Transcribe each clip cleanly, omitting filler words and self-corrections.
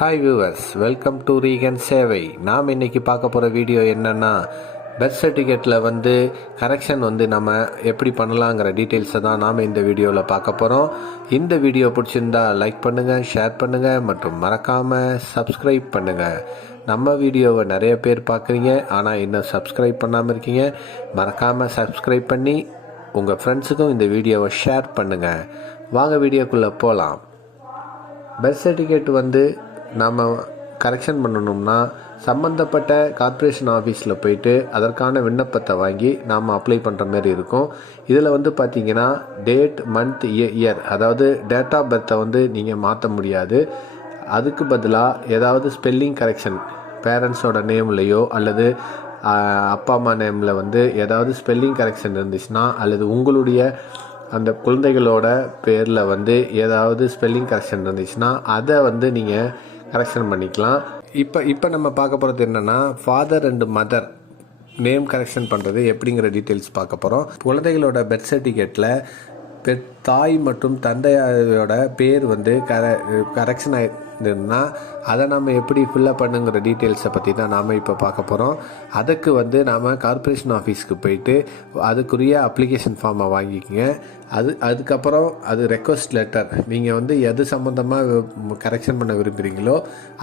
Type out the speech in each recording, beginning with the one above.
Hi viewers, welcome to ரீகன் சேவை. நாம் இன்றைக்கி பார்க்க போகிற வீடியோ என்னென்னா, பர்த் சர்டிஃபிகேட்டில் கரெக்ஷன் நம்ம எப்படி பண்ணலாங்கிற டீட்டெயில்ஸை தான் நாம் இந்த வீடியோவில் பார்க்க போகிறோம். இந்த வீடியோ பிடிச்சிருந்தா லைக் பண்ணுங்கள், ஷேர் பண்ணுங்கள் மற்றும் மறக்காமல் சப்ஸ்கிரைப் பண்ணுங்கள். நம்ம வீடியோவை நிறைய பேர் பார்க்குறீங்க, ஆனால் இன்னும் சப்ஸ்கிரைப் பண்ணாமல் இருக்கீங்க. மறக்காமல் சப்ஸ்கிரைப் பண்ணி உங்கள் ஃப்ரெண்ட்ஸுக்கும் இந்த வீடியோவை ஷேர் பண்ணுங்கள். வாங்க வீடியோக்குள்ளே போகலாம். பர்த் சர்டிஃபிகேட் நாம் கரெக்ஷன் பண்ணணும்னா சம்மந்தப்பட்ட கார்ப்பரேஷன் ஆஃபீஸில் போயிட்டு அதற்கான விண்ணப்பத்தை வாங்கி நாம் அப்ளை பண்ணுற மாதிரி இருக்கும். இதில் பார்த்திங்கன்னா டேட், மந்த், இயர், அதாவது டேட் ஆஃப் பர்த்தை நீங்கள் மாற்ற முடியாது. அதுக்கு பதிலாக ஏதாவது ஸ்பெல்லிங் கரெக்ஷன் பேரண்ட்ஸோட நேம்லேயோ அல்லது அப்பா அம்மா நேமில் ஏதாவது ஸ்பெல்லிங் கரெக்ஷன் இருந்துச்சுன்னா, அல்லது உங்களுடைய அந்த குழந்தைகளோட பேரில் ஏதாவது ஸ்பெல்லிங் கரெக்ஷன் இருந்துச்சுன்னா அதை நீங்கள் கரெக்ஷன் பண்ணிக்கலாம். இப்போ நம்ம பார்க்க போகிறது என்னென்னா, father and mother name correction பண்ணுறது எப்படிங்கிற டீட்டெயில்ஸ் பார்க்க போகிறோம். குழந்தைகளோட பர்த் சர்டிஃபிகேட்டில் தாய் மற்றும் தந்தையோட பேர் கரெக்ஷன் ஆகிருந்ததுன்னா அதை நம்ம எப்படி ஃபில்லப் பண்ணுங்கிற டீட்டெயில்ஸை பற்றி தான் நாம் இப்போ பார்க்க போகிறோம். அதுக்கு நாம் கார்ப்பரேஷன் ஆஃபீஸ்க்கு போயிட்டு அதுக்குரிய அப்ளிகேஷன் ஃபார்மை வாங்கிக்கோங்க. அதுக்கப்புறம் அது ரெக்வஸ்ட் லெட்டர், நீங்கள் எது சம்மந்தமாக கரெக்ஷன் பண்ண விரும்புகிறீங்களோ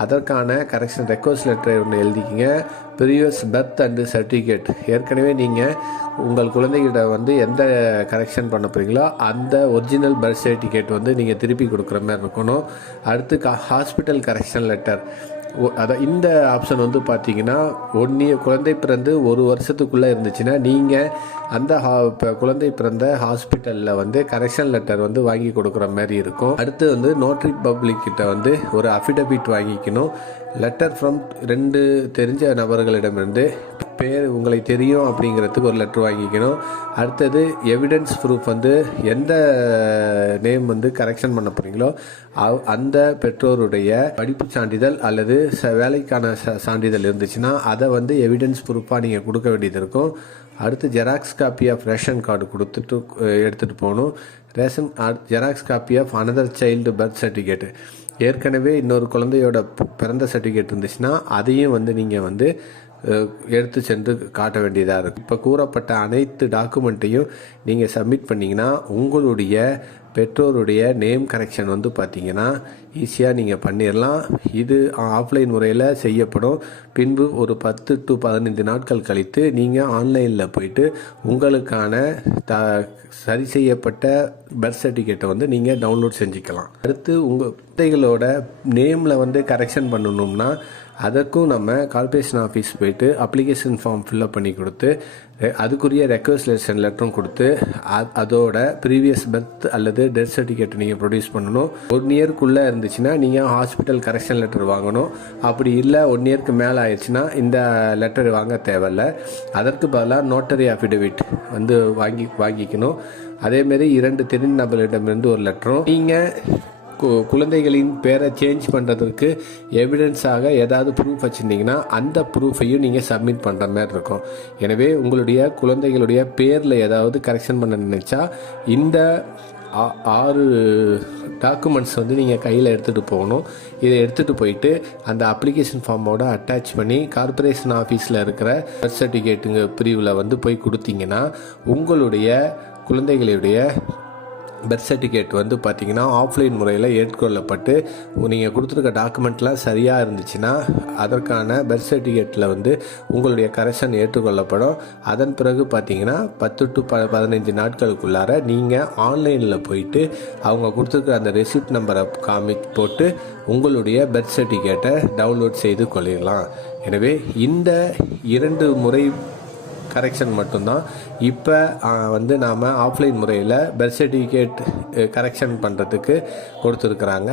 அதற்கான கரெக்ஷன் ரெக்வஸ்ட் லெட்டர் ஒன்று எழுதிக்கிங்க. ப்ரீவியஸ் பர்த் அண்டு சர்டிஃபிகேட், ஏற்கனவே நீங்கள் உங்கள் குழந்தைகிட்ட எந்த கரெக்ஷன் பண்ண போகிறீங்களோ அந்த ஒரிஜினல் பர்த் சர்டிஃபிகேட் நீங்கள் திருப்பி கொடுக்குற மாதிரி இருக்கணும். அடுத்து ஹாஸ்பிட்டல் கரெக்ஷன் லெட்டர், அதான் இந்த ஆப்ஷன் பார்த்தீங்கன்னா குழந்தை பிறந்து 1 வருஷத்துக்குள்ளே இருந்துச்சுன்னா நீங்கள் அந்த குழந்தை பிறந்த ஹாஸ்பிட்டலில் கரெக்ஷன் லெட்டர் வாங்கி கொடுக்குற மாதிரி இருக்கும். அடுத்து நோட்டரி பப்ளிக் கிட்ட ஒரு அஃபிடவிட் வாங்கிக்கணும். லெட்டர் ஃப்ரம் 2 தெரிஞ்ச நபர்களிடமிருந்து பேர் உங்களை தெரியும் அப்படிங்கிறதுக்கு ஒரு லெட்டர் வாங்கிக்கணும். அடுத்தது எவிடன்ஸ் ப்ரூஃப், எந்த நேம் கரெக்ஷன் பண்ண போகிறீங்களோ அந்த பெற்றோருடைய படிப்பு சான்றிதழ் அல்லது வேலைக்கான சான்றிதழ் இருந்துச்சுன்னா அதை எவிடன்ஸ் ப்ரூஃபாக நீங்கள் கொடுக்க வேண்டியது இருக்கும். அடுத்து xerox copy of ration card எடுத்துகிட்டு போகணும். Xerox copy of another child birth certificate, ஏற்கனவே இன்னொரு குழந்தையோட பிறந்த சர்டிஃபிகேட் இருந்துச்சுன்னா அதையும் நீங்கள் எடுத்து சென்று காட்ட வேண்டியதாக இருக்கும். இப்போ கூறப்பட்ட அனைத்து டாக்குமெண்ட்டையும் நீங்கள் சப்மிட் பண்ணிங்கன்னா உங்களுடைய பெற்றோருடைய நேம் கரெக்ஷன் பார்த்தீங்கன்னா ஈஸியாக நீங்கள் பண்ணிடலாம். இது ஆஃப்லைன் முறையில் செய்யப்படும். பின்பு ஒரு 10 to 15 நாட்கள் கழித்து நீங்கள் ஆன்லைனில் போயிட்டு உங்களுக்கான சரி செய்யப்பட்ட பர்த் சர்டிஃபிகேட்டை நீங்கள் டவுன்லோட் செஞ்சுக்கலாம். அடுத்து உங்கள் குழந்தைகளோட நேமில் கரெக்ஷன் பண்ணணும்னா அதற்கும் நம்ம கார்ப்பரேஷன் ஆஃபீஸ் போயிட்டு அப்ளிகேஷன் ஃபார்ம் ஃபில்அப் பண்ணி கொடுத்து அதுக்குரிய ரெக்வஸ்ட் லெட்டரும் கொடுத்து அதோட ப்ரீவியஸ் பர்த் அல்லது டெத் சர்டிஃபிகேட் நீங்கள் ப்ரொடியூஸ் பண்ணணும். 1 இயர்க்குள்ளே இருந்துச்சுன்னா நீங்கள் ஹாஸ்பிட்டல் கரெக்ஷன் லெட்டர் வாங்கணும். அப்படி இல்லை 1 இயர்க்கு மேலே ஆயிடுச்சுன்னா இந்த லெட்டர் வாங்க தேவையில்லை. அதற்கு பதிலாக நோட்டரி அஃபிடவிட் வாங்கிக்கணும். அதேமாரி 2 தெரிந்த நபர்களிடமிருந்து ஒரு லெட்டரும், நீங்கள் குழந்தைகளின் பேரை சேஞ்ச் பண்ணுறதுக்கு எவிடன்ஸாக ஏதாவது ப்ரூஃப் வச்சுருந்தீங்கன்னா அந்த ப்ரூஃபையும் நீங்கள் சப்மிட் பண்ணுற மாதிரி இருக்கும். எனவே உங்களுடைய குழந்தைகளுடைய பேரில் ஏதாவது கரெக்ஷன் பண்ண நினச்சா இந்த 6 டாக்குமெண்ட்ஸ் நீங்கள் கையில் எடுத்துகிட்டு போகணும். இதை எடுத்துகிட்டு போயிட்டு அந்த அப்ளிகேஷன் ஃபார்மோட அட்டாச் பண்ணி கார்ப்பரேஷன் ஆஃபீஸில் இருக்கிற பர்த் சர்டிஃபிகேட்டுங்க பிரிவில் போய் கொடுத்தீங்கன்னா உங்களுடைய குழந்தைகளுடைய பர்த் சர்டிஃபிகேட் பார்த்தீங்கன்னா ஆஃப்லைன் முறையில் ஏற்றுக்கொள்ளப்பட்டு நீங்கள் கொடுத்துருக்க டாக்குமெண்ட்லாம் சரியாக இருந்துச்சுன்னா அதற்கான பர்த் சர்டிஃபிகேட்டில் உங்களுடைய கரெக்ஷன் ஏற்றுக்கொள்ளப்படும். அதன் பிறகு பார்த்தீங்கன்னா 10 to 15 நாட்களுக்குள்ளார நீங்கள் ஆன்லைனில் போயிட்டு அவங்க கொடுத்துருக்க அந்த ரெசிப்ட் நம்பரை போட்டு உங்களுடைய பர்த் சர்டிஃபிகேட்டை டவுன்லோட் செய்து கொள்ளலாம். எனவே இந்த 2 முறை கரெக்ஷன் மட்டும்தான் இப்போ நாம் ஆஃப்லைன் முறையில் பர்த் சர்டிஃபிகேட் கரெக்ஷன் பண்ணுறதுக்கு கொடுத்துருக்குறாங்க.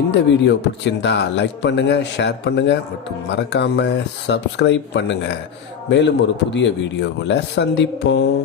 இந்த வீடியோ பிடிச்சிருந்தா லைக் பண்ணுங்கள், ஷேர் பண்ணுங்கள் மற்றும் மறக்காமல் சப்ஸ்கிரைப் பண்ணுங்கள். மேலும் ஒரு புதிய வீடியோவில் சந்திப்போம்.